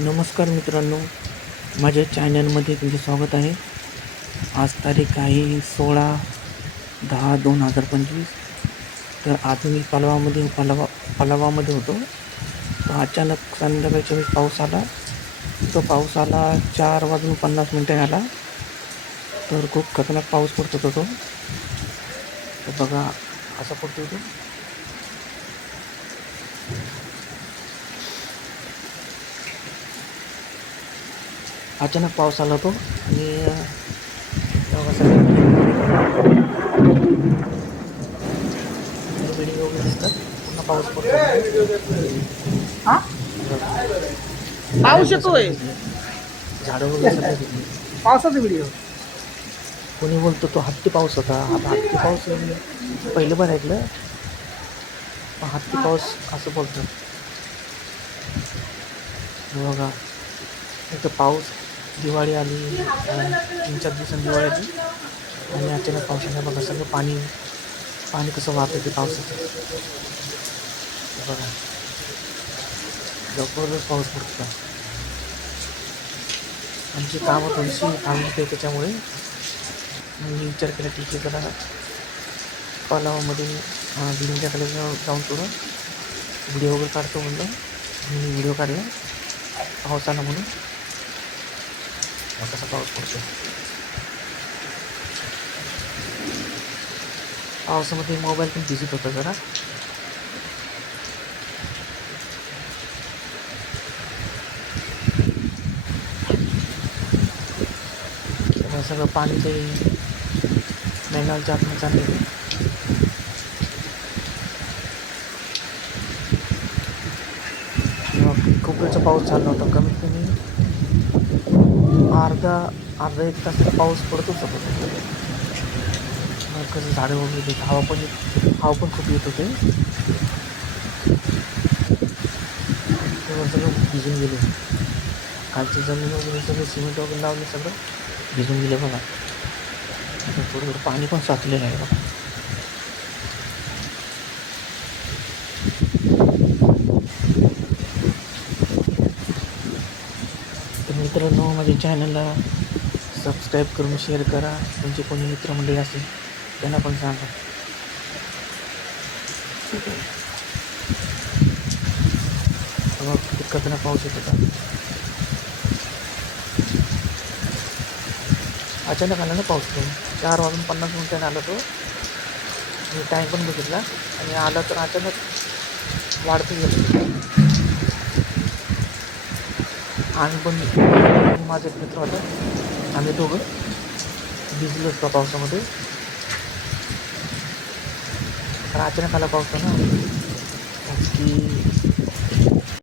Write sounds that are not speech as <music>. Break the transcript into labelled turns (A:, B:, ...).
A: नमस्कार मित्रांनो माझ्या चॅनलमध्ये तुमचे स्वागत आहे. आज तारीख आहे सोळा दहा दोन हजार पंचवीस. तर आज मी पलवामध्ये पलवा पलवामध्ये होतो. तर अचानक संध्याकाळच्या वेळेस पाऊस आला. तो पाऊस आला चार वाजून पन्नास मिनटे आला तर खूप खतरनाक पाऊस पडत होता तो. तर बघा असा पडतो तो. अचानक पाऊस आला तो आणि बिल्डिंग वगैरे दिसतात पुन्हा पाऊस पडतो.
B: पाऊस येतोय.
A: झाडं वगैरे <laughs>
B: पावसाचा व्हिडिओ
A: कोणी बोलतो तो हत्ती पाऊस होता. आता हत्ती पाऊस पहिलं पण ऐकलं. हत्ती पाऊस असं बोलतात. बघा इथं पाऊस दिवाळी आली तीन चार दिवसांनी दिवाळी आली. आणि अचानक पावसाने बघा सगळं पाणी पाणी कसं वाहतं ते पावसाचं. बघा. जबरदस्त पाऊस पडतो आमची कामं थोडीशी थांबली होते त्याच्यामुळे मी विचार केला ठीक आहे जरा पलावामधून बिल्डिंगच्याकडे जाऊ- जाऊन थोडं व्हिडिओ वगैरे काढतो म्हणलं. मी व्हिडिओ काढला पावसाला आला म्हणून. मग कसा पाऊस पडतो पावसामध्ये मोबाईल पण भिजत होता जरा सगळं पाणी ते मॅनॉलच्या आतनं चाललेलं तेव्हा खूप वेळचा पाऊस चालला होता कमीत कमी अर्धा अर्धा एक तास पाऊस पडतोच होता. कसं झाडं वगैरे येत हवा पण हवा पण खूप येत होते. तेव्हा सगळं भिजून गेले. खालची जमीन वगैरे सगळं सिमेंट वगैरे लावले सगळं भिजून गेले बघा. आता थोडं थोडं पाणी पण साचलेलं आहे बघा तर मित्रांनो माझ्या चॅनलला सबस्क्राईब करून शेअर करा. तुमचे कोणी मित्रमंडळी असेल त्यांना पण सांगा. बघा किती पाऊस येत होता. अचानक आला ना पाऊस तो चार वाजून पन्नास मिनिटांनी आला तो. मी टाईम पण बघितला. आणि आला तर अचानक वाढतं गेलं. आम्ही पण माझे एक मित्र होता. आम्ही दोघं भिजलो असतो पावसामध्ये. तर अचानक आला पावसानं. की